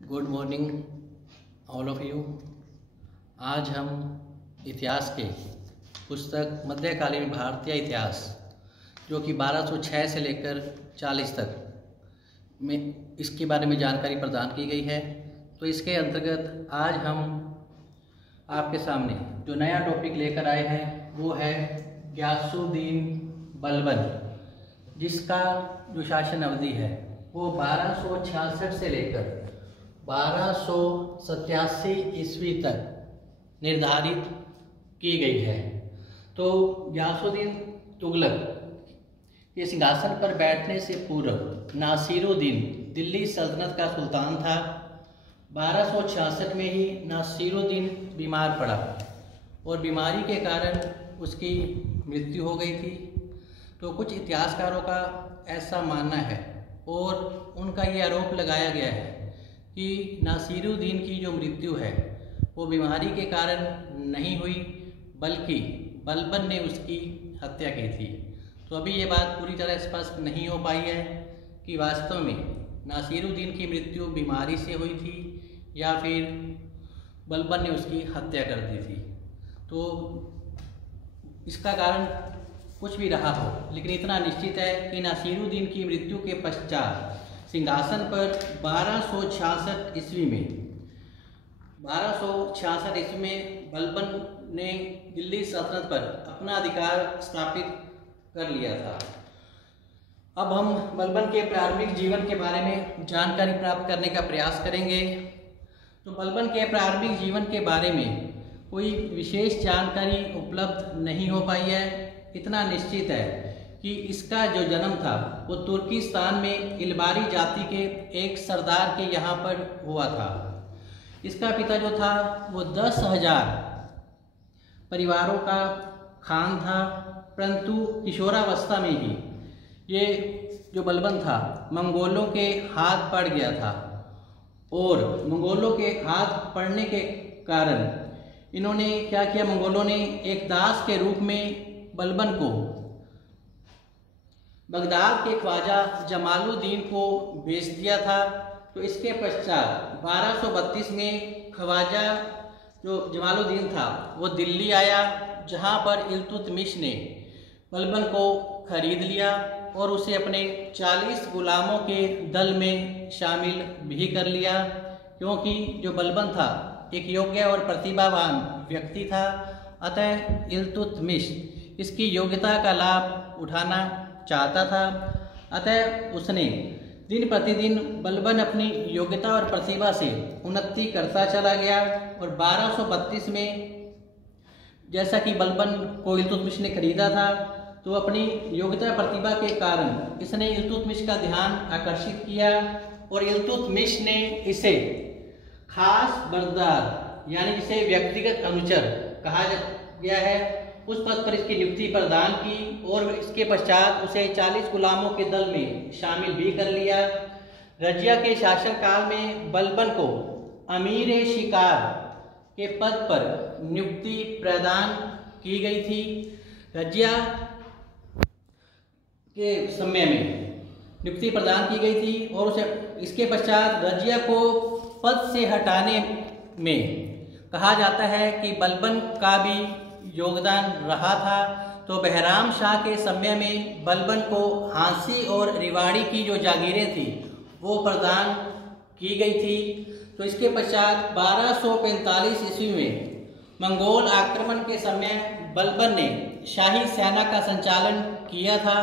Good morning all of you. आज हम इतिहास के पुस्तक मध्यकालीन भारतीय इतिहास जो कि 1206 से लेकर 40 तक में इसके बारे में जानकारी प्रदान की गई है। तो इसके अंतर्गत आज हम आपके सामने जो नया टॉपिक लेकर आए हैं वो है गियासुद्दीन बलबन, जिसका जो शासन अवधि है वो 1266 से लेकर 1287 ईस्वी तक निर्धारित की गई है। तो गियासुद्दीन तुगलक के सिंहासन पर बैठने से पूर्व नासिरुद्दीन दिल्ली सल्तनत का सुल्तान था। 1266 में ही नासिरुद्दीन बीमार पड़ा और बीमारी के कारण उसकी मृत्यु हो गई थी। तो कुछ इतिहासकारों का ऐसा मानना है और उनका ये आरोप लगाया गया है कि नासिरुद्दीन की जो मृत्यु है वो बीमारी के कारण नहीं हुई बल्कि बलबन ने उसकी हत्या की थी। तो अभी ये बात पूरी तरह स्पष्ट नहीं हो पाई है कि वास्तव में नासिरुद्दीन की मृत्यु बीमारी से हुई थी या फिर बलबन ने उसकी हत्या कर दी थी। तो इसका कारण कुछ भी रहा हो, लेकिन इतना निश्चित है कि नासिरुद्दीन की मृत्यु के पश्चात सिंहासन पर 1266 ईस्वी में बलबन ने दिल्ली सल्तनत पर अपना अधिकार स्थापित कर लिया था। अब हम बलबन के प्रारंभिक जीवन के बारे में जानकारी प्राप्त करने का प्रयास करेंगे। तो बलबन के प्रारंभिक जीवन के बारे में कोई विशेष जानकारी उपलब्ध नहीं हो पाई है। इतना निश्चित है कि इसका जो जन्म था वो तुर्किस्तान में इल्बारी जाति के एक सरदार के यहाँ पर हुआ था। इसका पिता जो था वो 10,000 परिवारों का खान था, परंतु किशोरावस्था में ही ये जो बलबन था मंगोलों के हाथ पड़ गया था और मंगोलों के हाथ पड़ने के कारण इन्होंने क्या किया, मंगोलों ने एक दास के रूप में बलबन को बगदाद के ख्वाजा जमालुद्दीन को भेज दिया था। तो इसके पश्चात 1232 में ख्वाजा जो जमालुद्दीन था वो दिल्ली आया, जहां पर इल्तुतमिश ने बलबन को खरीद लिया और उसे अपने 40 गुलामों के दल में शामिल भी कर लिया, क्योंकि जो बलबन था एक योग्य और प्रतिभावान व्यक्ति था। अतः इल्तुतमिश इसकी योग्यता का लाभ उठाना चाहता था। अतः उसने दिन प्रतिदिन बलबन अपनी योग्यता और प्रतिभा से उन्नति करता चला गया और 1232 में जैसा कि बलबन को इल्तुतमिश ने खरीदा था, तो अपनी योग्यता प्रतिभा के कारण इसने इल्तुतमिश का ध्यान आकर्षित किया और इल्तुतमिश ने इसे खास बरदार यानी जिसे व्यक्तिगत अनुचर कहा गया है उस पद पर इसकी नियुक्ति प्रदान की और इसके पश्चात उसे 40 गुलामों के दल में शामिल भी कर लिया। रजिया के शासनकाल में बलबन को अमीर शिकार के पद पर नियुक्ति प्रदान की गई थी। रजिया के समय में नियुक्ति प्रदान की गई थी और उसे इसके पश्चात रजिया को पद से हटाने में कहा जाता है कि बलबन का भी योगदान रहा था। तो बहराम शाह के समय में बलबन को हांसी और रिवाड़ी की जो जागीरें थी वो प्रदान की गई थी। तो इसके पश्चात 1245 ईस्वी में मंगोल आक्रमण के समय बलबन ने शाही सेना का संचालन किया था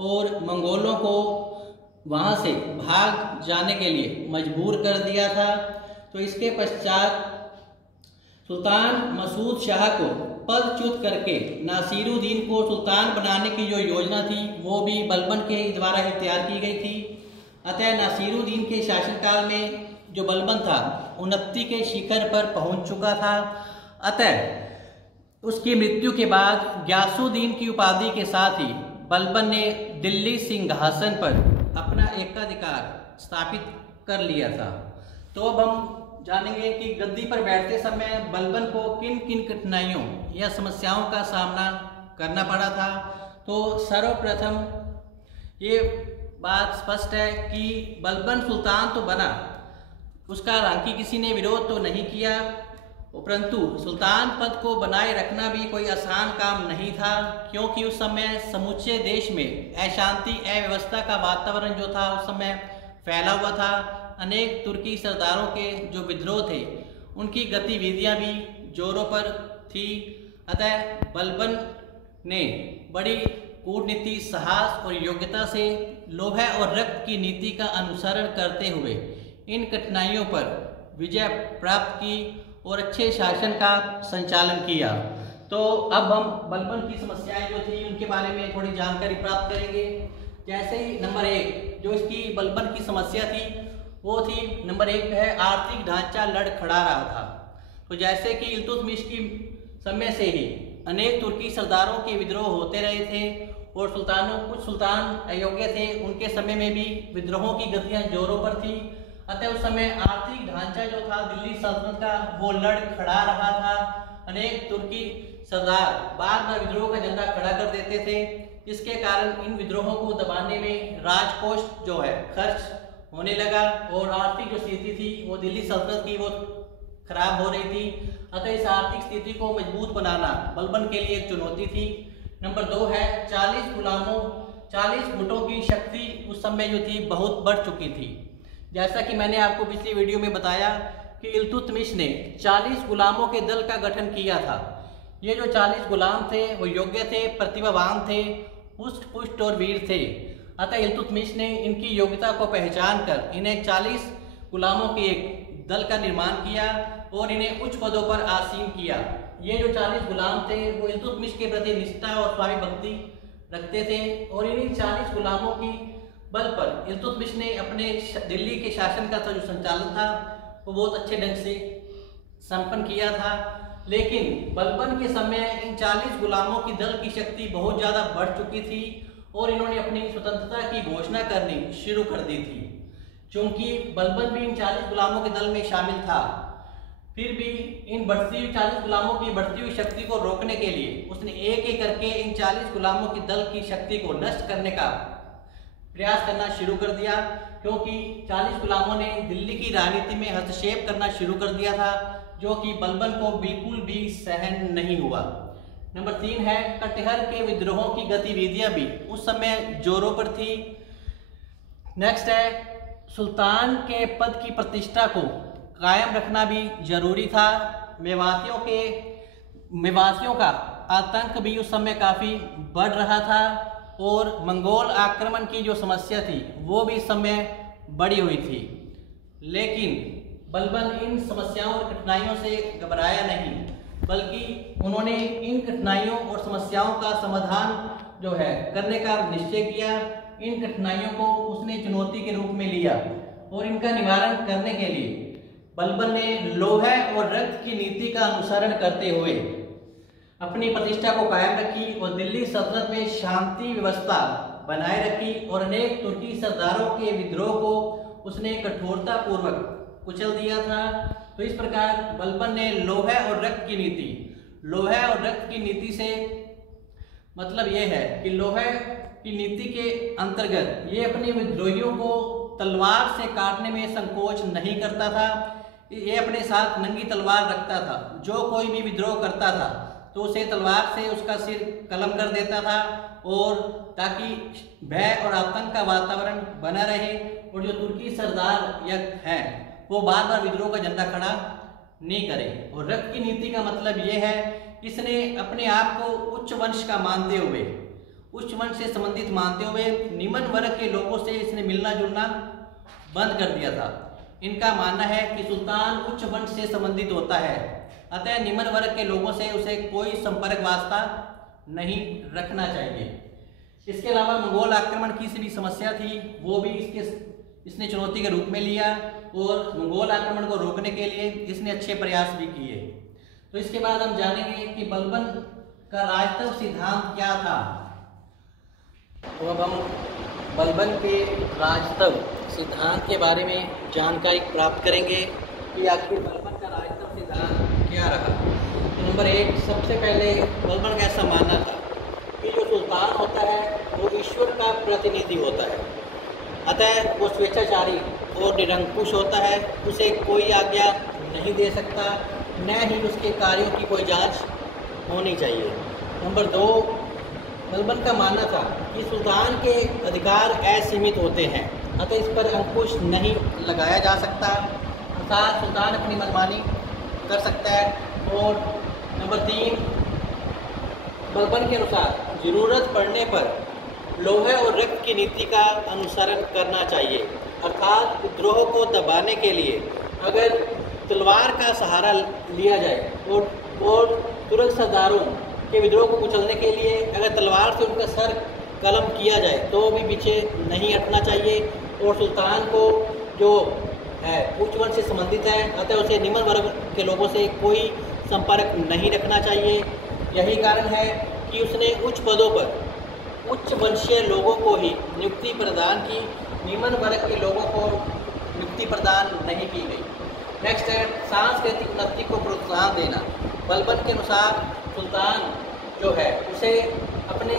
और मंगोलों को वहां से भाग जाने के लिए मजबूर कर दिया था। तो इसके पश्चात सुल्तान मसूद शाह को पदच्युत करके नासिरुद्दीन को सुल्तान बनाने की जो योजना थी वो भी बलबन के द्वारा ही तैयार की गई थी। अतः नासिरुद्दीन के शासनकाल में जो बलबन था उन्नति के शिखर पर पहुंच चुका था। अतः उसकी मृत्यु के बाद गियासुद्दीन की उपाधि के साथ ही बलबन ने दिल्ली सिंहासन पर अपना एकाधिकार स्थापित कर लिया था। तो अब हम जानेंगे कि गद्दी पर बैठते समय बलबन को किन किन कठिनाइयों या समस्याओं का सामना करना पड़ा था। तो सर्वप्रथम ये बात स्पष्ट है कि बलबन सुल्तान तो बना, उसका हालांकि किसी ने विरोध तो नहीं किया, परंतु सुल्तान पद को बनाए रखना भी कोई आसान काम नहीं था, क्योंकि उस समय समूचे देश में अशांति अव्यवस्था का वातावरण जो था उस समय फैला हुआ था। अनेक तुर्की सरदारों के जो विद्रोह थे उनकी गतिविधियां भी जोरों पर थी। अतः बलबन ने बड़ी कूटनीति, साहस और योग्यता से लोहा और रक्त की नीति का अनुसरण करते हुए इन कठिनाइयों पर विजय प्राप्त की और अच्छे शासन का संचालन किया। तो अब हम बलबन की समस्याएं जो थी उनके बारे में थोड़ी जानकारी प्राप्त करेंगे। जैसे ही नंबर 1 जो इसकी बलबन की समस्या थी वो थी, नंबर 1 है आर्थिक ढांचा लड़खड़ा रहा था। तो जैसे कि इल्तुतमिश की समय से ही अनेक तुर्की सरदारों के विद्रोह होते रहे थे और कुछ सुल्तान अयोग्य थे, उनके समय में भी विद्रोहों की गतियां जोरों पर थी। अतः उस समय आर्थिक ढांचा जो था दिल्ली सल्तनत का वो लड़खड़ा रहा था। अनेक तुर्की सरदार बार बार विद्रोह का झंडा खड़ा कर देते थे, जिसके कारण इन विद्रोहों को दबाने में राजकोष जो है खर्च होने लगा और आर्थिक जो स्थिति थी वो दिल्ली सल्तनत की वो खराब हो रही थी। अतः इस आर्थिक स्थिति को मजबूत बनाना बलबन के लिए एक चुनौती थी। नंबर 2 है 40 गुटों की शक्ति उस समय जो थी बहुत बढ़ चुकी थी। जैसा कि मैंने आपको पिछली वीडियो में बताया कि इल्तुतमिश ने 40 गुलामों के दल का गठन किया था। ये जो 40 गुलाम थे वो योग्य थे, प्रतिभावान थे, पुष्ट पुष्ट और वीर थे। अतः इल्तुतमिश ने इनकी योग्यता को पहचान कर इन्हें 40 गुलामों के एक दल का निर्माण किया और इन्हें उच्च पदों पर आसीन किया। ये जो 40 गुलाम थे वो इल्तुतमिश के प्रति निष्ठा और स्वामी भक्ति रखते थे और इन्हीं 40 गुलामों की बल पर इल्तुतमिश ने अपने दिल्ली के शासन का जो संचालन था वो बहुत अच्छे ढंग से संपन्न किया था। लेकिन बलबन के समय इन 40 गुलामों की दल की शक्ति बहुत ज़्यादा बढ़ चुकी थी और इन्होंने अपनी स्वतंत्रता की घोषणा करनी शुरू कर दी थी। चूंकि बलबन भी इन 40 गुलामों के दल में शामिल था, फिर भी इन बढ़ती हुई 40 गुलामों की बढ़ती हुई शक्ति को रोकने के लिए उसने एक एक करके इन 40 गुलामों की दल की शक्ति को नष्ट करने का प्रयास करना शुरू कर दिया, क्योंकि 40 गुलामों ने दिल्ली की राजनीति में हस्तक्षेप करना शुरू कर दिया था, जो कि बलबन को बिल्कुल भी सहन नहीं हुआ। नंबर 3 है कटिहार के विद्रोहों की गतिविधियां भी उस समय जोरों पर थी। नेक्स्ट है सुल्तान के पद की प्रतिष्ठा को कायम रखना भी जरूरी था। मेवातियों का आतंक भी उस समय काफ़ी बढ़ रहा था और मंगोल आक्रमण की जो समस्या थी वो भी इस समय बढ़ी हुई थी। लेकिन बलबन इन समस्याओं और कठिनाइयों से घबराया नहीं, बल्कि उन्होंने इन कठिनाइयों और समस्याओं का समाधान जो है करने का निश्चय किया। इन कठिनाइयों को उसने चुनौती के रूप में लिया और इनका निवारण करने के लिए बलबन ने लोहा और रक्त की नीति का अनुसरण करते हुए अपनी प्रतिष्ठा को कायम रखी और दिल्ली सल्तनत में शांति व्यवस्था बनाए रखी और अनेक तुर्की सरदारों के विद्रोह को उसने कठोरता पूर्वक कुचल दिया था। तो इस प्रकार बलबन ने लोहा और रक्त की नीति से मतलब यह है कि लोहा की नीति के अंतर्गत ये अपने विद्रोहियों को तलवार से काटने में संकोच नहीं करता था। ये अपने साथ नंगी तलवार रखता था। जो कोई भी विद्रोह करता था तो उसे तलवार से उसका सिर कलम कर देता था, और ताकि भय और आतंक का वातावरण बना रहे और जो तुर्की सरदार या हैं वो बार बार विद्रोह का झंडा खड़ा नहीं करे। और रक्त की नीति का मतलब ये है इसने अपने आप को उच्च वंश का मानते हुए, उच्च वंश से संबंधित मानते हुए निम्न वर्ग के लोगों से इसने मिलना जुलना बंद कर दिया था। इनका मानना है कि सुल्तान उच्च वंश से संबंधित होता है, अतः निम्न वर्ग के लोगों से उसे कोई संपर्क वास्ता नहीं रखना चाहिए। इसके अलावा मंगोल आक्रमण की भी समस्या थी, वो भी इसने चुनौती के रूप में लिया और मंगोल आक्रमण को रोकने के लिए इसने अच्छे प्रयास भी किए। तो इसके बाद हम जानेंगे कि बलबन का राजतंत्र सिद्धांत क्या था। तो अब हम बलबन के राजतंत्र सिद्धांत के बारे में जानकारी प्राप्त करेंगे कि आखिर बलबन का राजतंत्र सिद्धांत क्या रहा। तो नंबर 1, सबसे पहले बलबन का ऐसा मानना था कि जो सुल्तान होता है वो ईश्वर का प्रतिनिधि होता है, अतः वो स्वेच्छाचारी और निरंकुश होता है, उसे कोई आज्ञा नहीं दे सकता, न ही उसके कार्यों की कोई जांच होनी चाहिए। नंबर 2, बलबन का मानना था कि सुल्तान के अधिकार असीमित होते हैं, अतः इस पर अंकुश नहीं लगाया जा सकता, अर्थात सुल्तान अपनी मनमानी कर सकता है। और नंबर 3, बलबन के अनुसार ज़रूरत पड़ने पर लोहे और रक्त की नीति का अनुसरण करना चाहिए, अर्थात विद्रोह को दबाने के लिए अगर तलवार का सहारा लिया जाए और तुरंत सरदारों के विद्रोह को कुचलने के लिए अगर तलवार से उनका सर कलम किया जाए तो भी पीछे नहीं हटना चाहिए। और सुल्तान को जो है उच्च वंश से संबंधित है, अतः उसे निम्न वर्ग के लोगों से कोई संपर्क नहीं रखना चाहिए। यही कारण है कि उसने उच्च पदों पर उच्च वंशीय लोगों को ही नियुक्ति प्रदान की, निम्न वर्ग के लोगों को नियुक्ति प्रदान नहीं की गई। नेक्स्ट है सांस्कृतिक उन्नति को प्रोत्साहन देना। बलबन के अनुसार सुल्तान जो है उसे अपने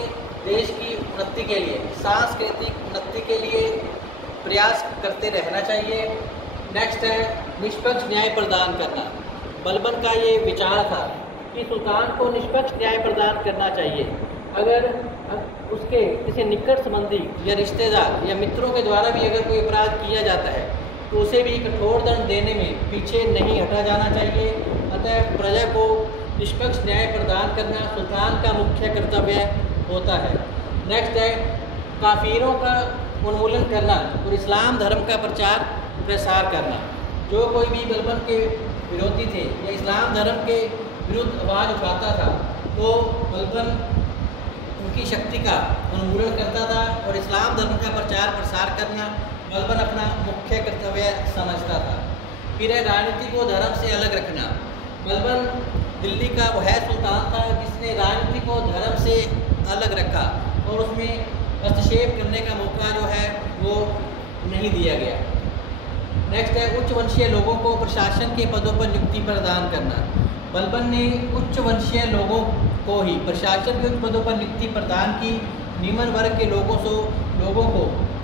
देश की उन्नति के लिए, सांस्कृतिक उन्नति के लिए प्रयास करते रहना चाहिए। नेक्स्ट है निष्पक्ष न्याय प्रदान करना। बलबन का ये विचार था कि सुल्तान को निष्पक्ष न्याय प्रदान करना चाहिए। अगर उसके किसी निकट संबंधी या रिश्तेदार या मित्रों के द्वारा भी अगर कोई अपराध किया जाता है तो उसे भी कठोर दंड देने में पीछे नहीं हटा जाना चाहिए। अतः प्रजा को निष्पक्ष न्याय प्रदान करना सुल्तान का मुख्य कर्तव्य होता है। नेक्स्ट है काफिरों का उन्मूलन करना और इस्लाम धर्म का प्रचार प्रसार करना। जो कोई भी बलबन के विरोधी थे या इस्लाम धर्म के विरुद्ध आवाज़ उठाता था तो बलबन उनकी शक्ति का उन्मूलन करता था और इस्लाम धर्म का प्रचार प्रसार करना बलबन अपना मुख्य कर्तव्य समझता था। फिर है राजनीति को धर्म से अलग रखना। बलबन दिल्ली का वह सुल्तान था जिसने राजनीति को धर्म से अलग रखा और उसमें हस्तक्षेप करने का मौका जो है वो नहीं दिया गया। नेक्स्ट है उच्च वंशीय लोगों को प्रशासन के पदों पर नियुक्ति प्रदान करना। बलबन ने उच्च वंशीय लोगों को ही प्रशासन के उच्च पदों पर नियुक्ति प्रदान की। निम्न वर्ग के लोगों को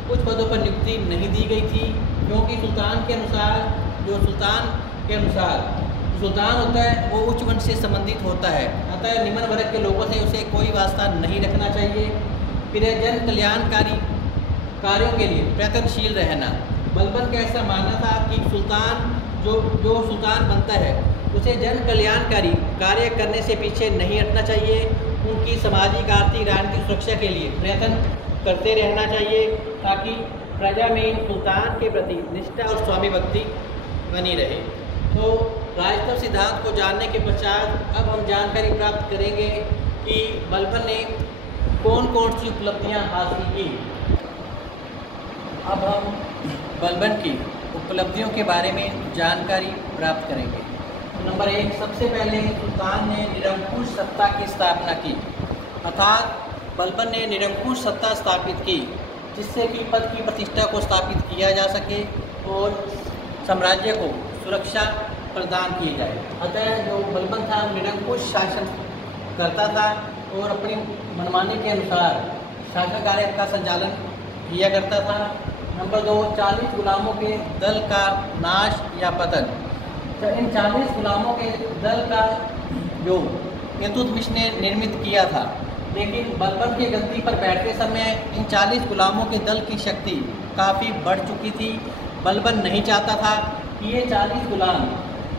उच्च पदों पर नियुक्ति नहीं दी गई थी, क्योंकि सुल्तान के अनुसार सुल्तान होता है वो उच्च वंश से संबंधित होता है, अतः निम्न वर्ग के लोगों से उसे कोई वास्ता नहीं रखना चाहिए। फिर है जन कल्याणकारी कार्यों के लिए प्रयत्नशील रहना। बलबन का ऐसा मानना था कि सुल्तान जो सुल्तान बनता है उसे जन कल्याणकारी कार्य करने से पीछे नहीं हटना चाहिए। उनकी सामाजिक, आर्थिक, राजनीतिक सुरक्षा के लिए प्रयत्न करते रहना चाहिए ताकि प्रजा में सुल्तान के प्रति निष्ठा और स्वामी भक्ति बनी रहे। तो राजतंत्र सिद्धांत को जानने के पश्चात अब हम जानकारी प्राप्त करेंगे कि बलबन ने कौन कौन सी उपलब्धियां हासिल की। अब हम बलबन की उपलब्धियों के बारे में जानकारी प्राप्त करेंगे। नंबर 1, सबसे पहले सुल्तान ने निरंकुश सत्ता की स्थापना की, अर्थात बलबन ने निरंकुश सत्ता स्थापित की जिससे कि पद की प्रतिष्ठा को स्थापित किया जा सके और साम्राज्य को सुरक्षा प्रदान की जाए। अतः जो बलबन था निरंकुश शासन करता था और अपनी मनमानी के अनुसार शासन कार्य का संचालन किया करता था। नंबर 2, 40 गुलामों के दल का नाश या पतन। तो इन 40 गुलामों के दल का जो इल्तुतमिश ने निर्मित किया था, लेकिन बलबन की गद्दी पर बैठते समय इन 40 गुलामों के दल की शक्ति काफ़ी बढ़ चुकी थी। बलबन नहीं चाहता था कि ये 40 गुलाम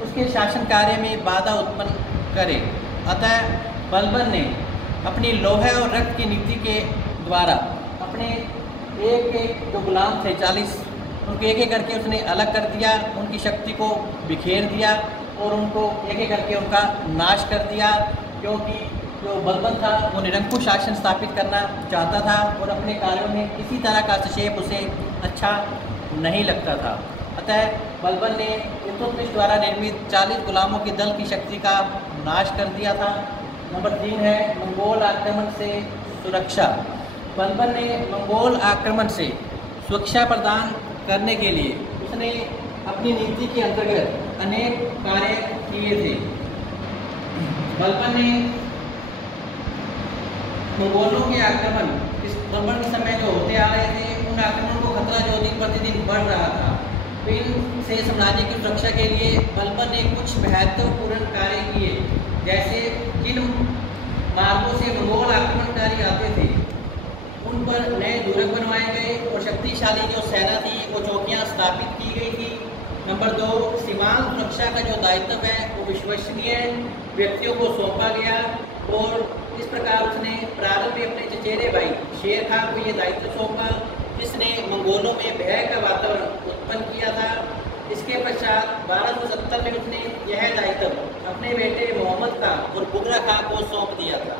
उसके शासन कार्य में बाधा उत्पन्न करें, अतः बलबन ने अपनी लोहे और रक्त की नीति के द्वारा अपने एक जो गुलाम थे 40 उनको एक एक करके उसने अलग कर दिया, उनकी शक्ति को बिखेर दिया और उनको एक एक करके उनका नाश कर दिया, क्योंकि जो बलबन था वो निरंकुश शासन स्थापित करना चाहता था और अपने कार्यों में किसी तरह का हस्तक्षेप उसे अच्छा नहीं लगता था। अतः बलबन ने इल्तुतमिश द्वारा निर्मित 40 गुलामों के दल की शक्ति का नाश कर दिया था। नंबर 3 है मंगोल आक्रमण से सुरक्षा। बलबन ने मंगोल आक्रमण से सुरक्षा प्रदान करने के लिए उसने अपनी नीति के अंतर्गत अनेक कार्य किए थे। बलबन ने मंगोलों के आक्रमण इस बलबन के समय जो होते आ रहे थे, उन आक्रमण को खतरा जो दिन प्रतिदिन बढ़ रहा था, फिर से साम्राज्य की सुरक्षा के लिए बलबन ने कुछ महत्वपूर्ण कार्य किए, जैसे किन मार्गों से मंगोल आक्रमणकारी आते थे उन पर नए दुर्ग बनवाए गए और शक्तिशाली जो सेना थी वो चौकियां स्थापित की गई थी। नंबर 2, सीमांत सुरक्षा का जो दायित्व है वो विश्वसनीय व्यक्तियों को सौंपा गया और इस प्रकार उसने प्रारंभ में अपने चचेरे भाई शेर खान को ये दायित्व सौंपा, जिसने मंगोलों में भय का वातावरण उत्पन्न किया था। इसके पश्चात 1270 में उसने यह दायित्व अपने बेटे मोहम्मद खान और बुगरा खान को सौंप दिया था।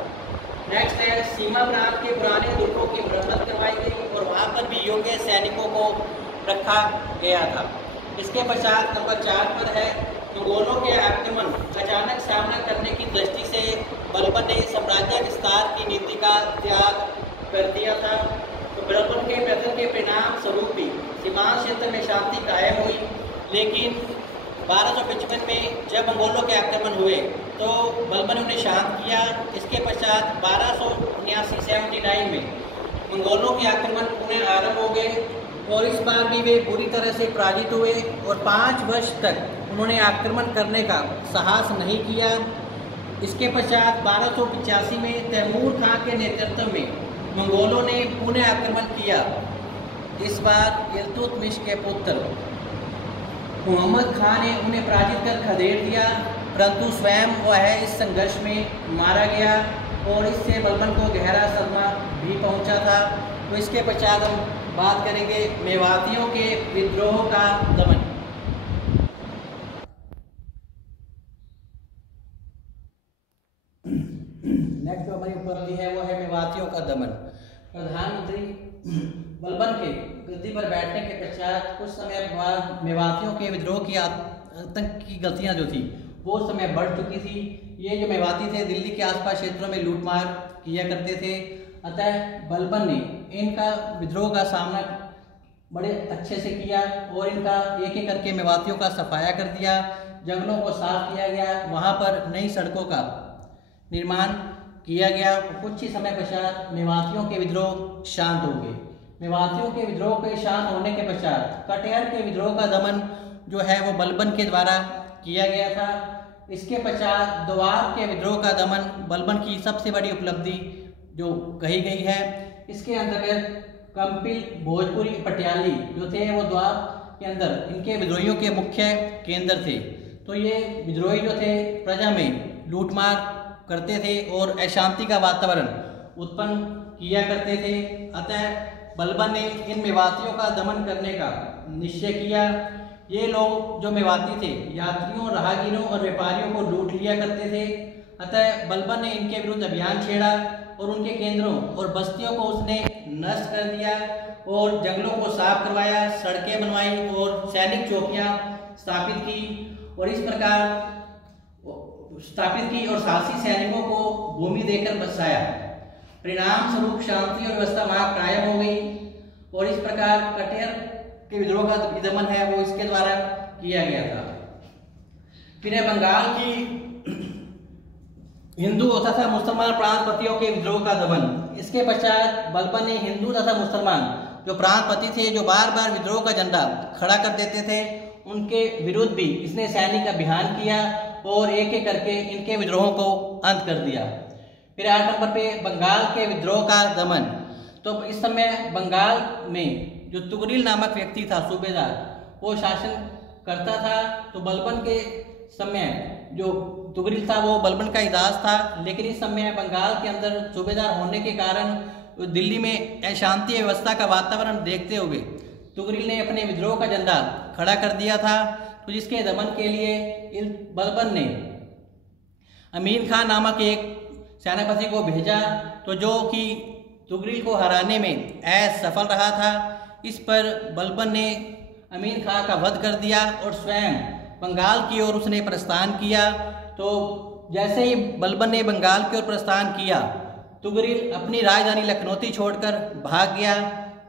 नेक्स्ट है, सीमा प्रांत के पुराने दुर्गों की मरम्मत करवाई गई और वहाँ पर भी योग्य सैनिकों को रखा गया था। इसके पश्चात नंबर 4 पर है, मंगोलों के आक्रमण अचानक सामना करने की दृष्टि से बलबन ने साम्राज्य विस्तार की नीति का त्याग कर दिया था। तो बलबन के प्रयत्न के परिणाम स्वरूप भी सीमांत क्षेत्र में शांति कायम हुई, लेकिन 1255 में जब मंगोलों के आक्रमण हुए तो बलबन ने उन्हें शांत किया। इसके पश्चात 1279 में मंगोलों के आक्रमण पुनः आरंभ हो गए और इस बार भी वे बुरी तरह से पराजित हुए और 5 वर्ष तक उन्होंने आक्रमण करने का साहस नहीं किया। इसके पश्चात 1285 में तैमूर खान के नेतृत्व में मंगोलों ने पुनः आक्रमण किया। इस बार इल्तुतमिश के पुत्र मोहम्मद खान ने उन्हें पराजित कर खदेड़ दिया, परंतु स्वयं वह इस संघर्ष में मारा गया और इससे बलबन को गहरा सदमा भी पहुंचा था। तो इसके पश्चात हम बात करेंगे मेवातियों के विद्रोह का दमन। नेक्स्ट जो हमारी उपलब्धि है वो है मेवातियों का दमन। प्रधानमंत्री बलबन के गद्दी पर बैठने के पश्चात कुछ समय बाद मेवातियों के विद्रोह की आतंक की गलतियां जो थी वो उस समय बढ़ चुकी थी। ये जो मेवाती थे दिल्ली के आसपास क्षेत्रों में लूटमार किया करते थे, अतः बलबन ने इनका विद्रोह का सामना बड़े अच्छे से किया और इनका एक एक करके मेवातियों का सफाया कर दिया, जंगलों को साफ किया गया, वहाँ पर नई सड़कों का निर्माण किया गया। कुछ ही समय पश्चात मेवातियों के विद्रोह शांत हो गए। मेवातियों के विद्रोह के शांत होने के पश्चात कटिहार के विद्रोह का दमन जो है वो बलबन के द्वारा किया गया था। इसके पश्चात दोआब के विद्रोह का दमन बलबन की सबसे बड़ी उपलब्धि जो कही गई है। इसके अंतर्गत कंपिल, भोजपुरी, पटियाली जो थे वो दोआब के अंदर इनके विद्रोहियों के मुख्य केंद्र थे। तो ये विद्रोही जो थे प्रजा में लूटमार करते थे और अशांति का वातावरण उत्पन्न किया करते थे। अतः बलबन ने इन मेवातियों का दमन करने का निश्चय किया। ये लोग जो मेवाती थे यात्रियों, राहगीरों और व्यापारियों को लूट लिया करते थे। अतः बलबन ने इनके विरुद्ध अभियान छेड़ा और उनके केंद्रों और बस्तियों को उसने नष्ट कर दिया और जंगलों को साफ करवाया, सड़कें बनवाई और सैनिक चौकियां स्थापित की और इस प्रकार स्थापित की और साहसी सैनिकों को भूमि देकर बसाया। परिणाम स्वरूप शांति और व्यवस्था वहां कायम हो गई और इस प्रकार कटिहार के विद्रोह का दमन है वो इसके द्वारा किया गया था। फिर है बंगाल की हिंदू तथा मुसलमान प्रांतपतियों के विद्रोह का दमन। इसके पश्चात बलबन ने हिंदू तथा मुसलमान जो प्रांतपति थे जो बार बार विद्रोह का झंडा खड़ा कर देते थे उनके विरुद्ध भी इसने सैनिक अभियान किया और एक एक करके इनके विद्रोहों को अंत कर दिया। फिर 8 नंबर पे बंगाल के विद्रोह का दमन। तो इस समय बंगाल में जो तुगरिल नामक व्यक्ति था सूबेदार, वो शासन करता था। तो बलबन के समय जो तुगरिल था वो बलबन का इजाज था, लेकिन इस समय बंगाल के अंदर सूबेदार होने के कारण दिल्ली में अशांति व्यवस्था का वातावरण देखते हुए तुगरिल ने अपने विद्रोह का झंडा खड़ा कर दिया था। तो जिसके दमन के लिए बलबन ने अमीन खान नामक एक सेनापति को भेजा, तो जो कि तुगरिल को हराने में असफल रहा था। इस पर बलबन ने अमीन खान का वध कर दिया और स्वयं बंगाल की ओर उसने प्रस्थान किया। तो जैसे ही बलबन ने बंगाल की ओर प्रस्थान किया, तुगरिल अपनी राजधानी लखनऊ छोड़कर भाग गया,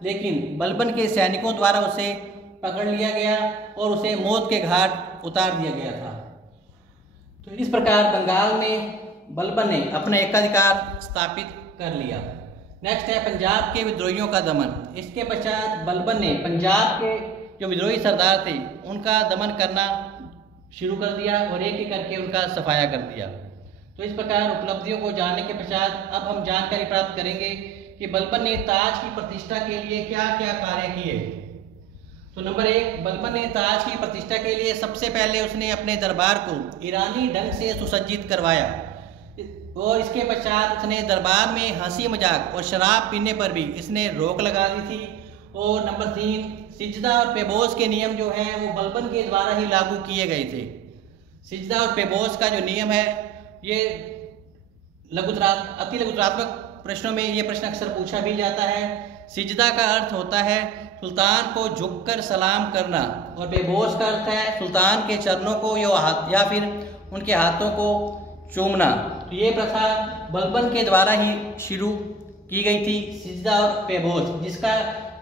लेकिन बलबन के सैनिकों द्वारा उसे पकड़ लिया गया और उसे मौत के घाट उतार दिया गया था। तो इस प्रकार बंगाल में बलबन ने अपना एकाधिकार स्थापित कर लिया। नेक्स्ट है पंजाब के विद्रोहियों का दमन। इसके पश्चात बलबन ने पंजाब के जो विद्रोही सरदार थे उनका दमन करना शुरू कर दिया और एक एक करके उनका सफाया कर दिया। तो इस प्रकार उपलब्धियों को जानने के पश्चात अब हम जानकारी प्राप्त करेंगे कि बलबन ने ताज की प्रतिष्ठा के लिए क्या क्या कार्य किए। तो नंबर 1, बलबन ने ताज की प्रतिष्ठा के लिए सबसे पहले उसने अपने दरबार को ईरानी ढंग से सुसज्जित करवाया और इसके पश्चात उसने दरबार में हंसी मजाक और शराब पीने पर भी इसने रोक लगा दी थी। और नंबर 3, सिजदा और पेबोस के नियम जो हैं वो बलबन के द्वारा ही लागू किए गए थे। सिजदा और पेबोस का जो नियम है ये अति लघुतरात्मक प्रश्नों में ये प्रश्न अक्सर पूछा भी जाता है। सिजदा का अर्थ होता है सुल्तान को झुककर सलाम करना और पेबोस का अर्थ है सुल्तान के चरणों को या फिर उनके हाथों को चूमना। तो ये प्रथा बलबन के द्वारा ही शुरू की गई थी, सिजदा और पेबोस, जिसका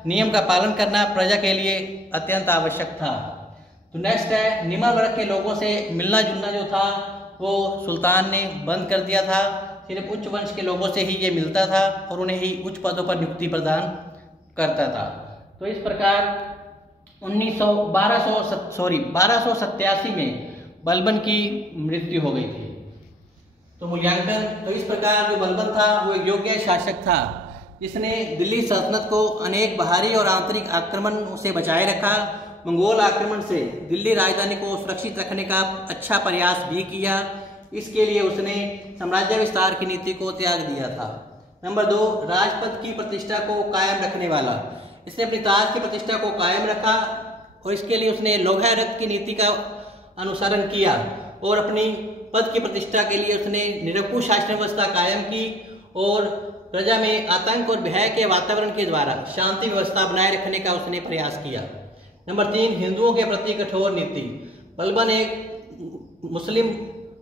नियम का पालन करना प्रजा के लिए अत्यंत आवश्यक था। तो नेक्स्ट है, निम्न वर्ग के लोगों से मिलना जुलना जो था वो सुल्तान ने बंद कर दिया था। सिर्फ उच्च वंश के लोगों से ही ये मिलता था और उन्हें ही उच्च पदों पर नियुक्ति प्रदान करता था। तो इस प्रकार 1287 में बलबन की मृत्यु हो गई थी। तो मूल्यांकन, तो इस प्रकार जो बलबन था वो एक योग्य शासक था जिसने दिल्ली सल्तनत को अनेक बाहरी और आंतरिक आक्रमण से बचाए रखा। मंगोल आक्रमण से दिल्ली राजधानी को सुरक्षित रखने का अच्छा प्रयास भी किया। इसके लिए उसने साम्राज्य विस्तार की नीति को त्याग दिया था। नंबर 2, राजपद की प्रतिष्ठा को कायम रखने वाला। इसने अपनी ताज की प्रतिष्ठा को कायम रखा और इसके लिए उसने लोहा रक्त की नीति का अनुसरण किया और अपनी पद की प्रतिष्ठा के लिए उसने निरंकुश शासन व्यवस्था कायम की और प्रजा में आतंक और भय के वातावरण के द्वारा शांति व्यवस्था बनाए रखने का उसने प्रयास किया। नंबर 3, हिंदुओं के प्रति कठोर नीति। बलबन एक मुस्लिम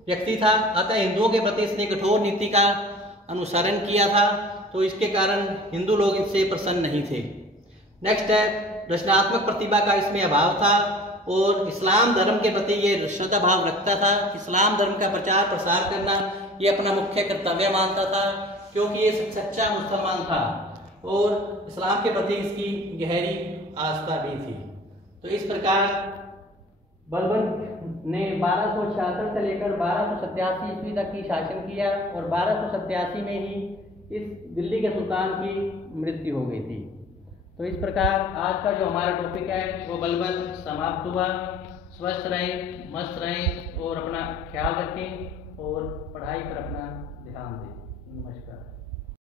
व्यक्ति था, अतः हिंदुओं के प्रति इसने कठोर नीति का अनुसरण किया था, तो इसके कारण हिंदू लोग इससे प्रसन्न नहीं थे। नेक्स्ट है, रचनात्मक प्रतिभा का इसमें अभाव था और इस्लाम धर्म के प्रति ये श्रद्धा भाव रखता था। इस्लाम धर्म का प्रचार प्रसार करना ये अपना मुख्य कर्तव्य मानता था क्योंकि ये सच्चा मुसलमान था और इस्लाम के प्रति इसकी गहरी आस्था भी थी। तो इस प्रकार बलबन ने 1266 से लेकर 1287 ईस्वी तक की शासन किया और 1287 में ही इस दिल्ली के सुल्तान की मृत्यु हो गई थी। तो इस प्रकार आज का जो हमारा टॉपिक है वो बलबन समाप्त हुआ। स्वस्थ रहें, मस्त रहें और अपना ख्याल रखें और पढ़ाई पर अपना ध्यान दें। नमस्कार।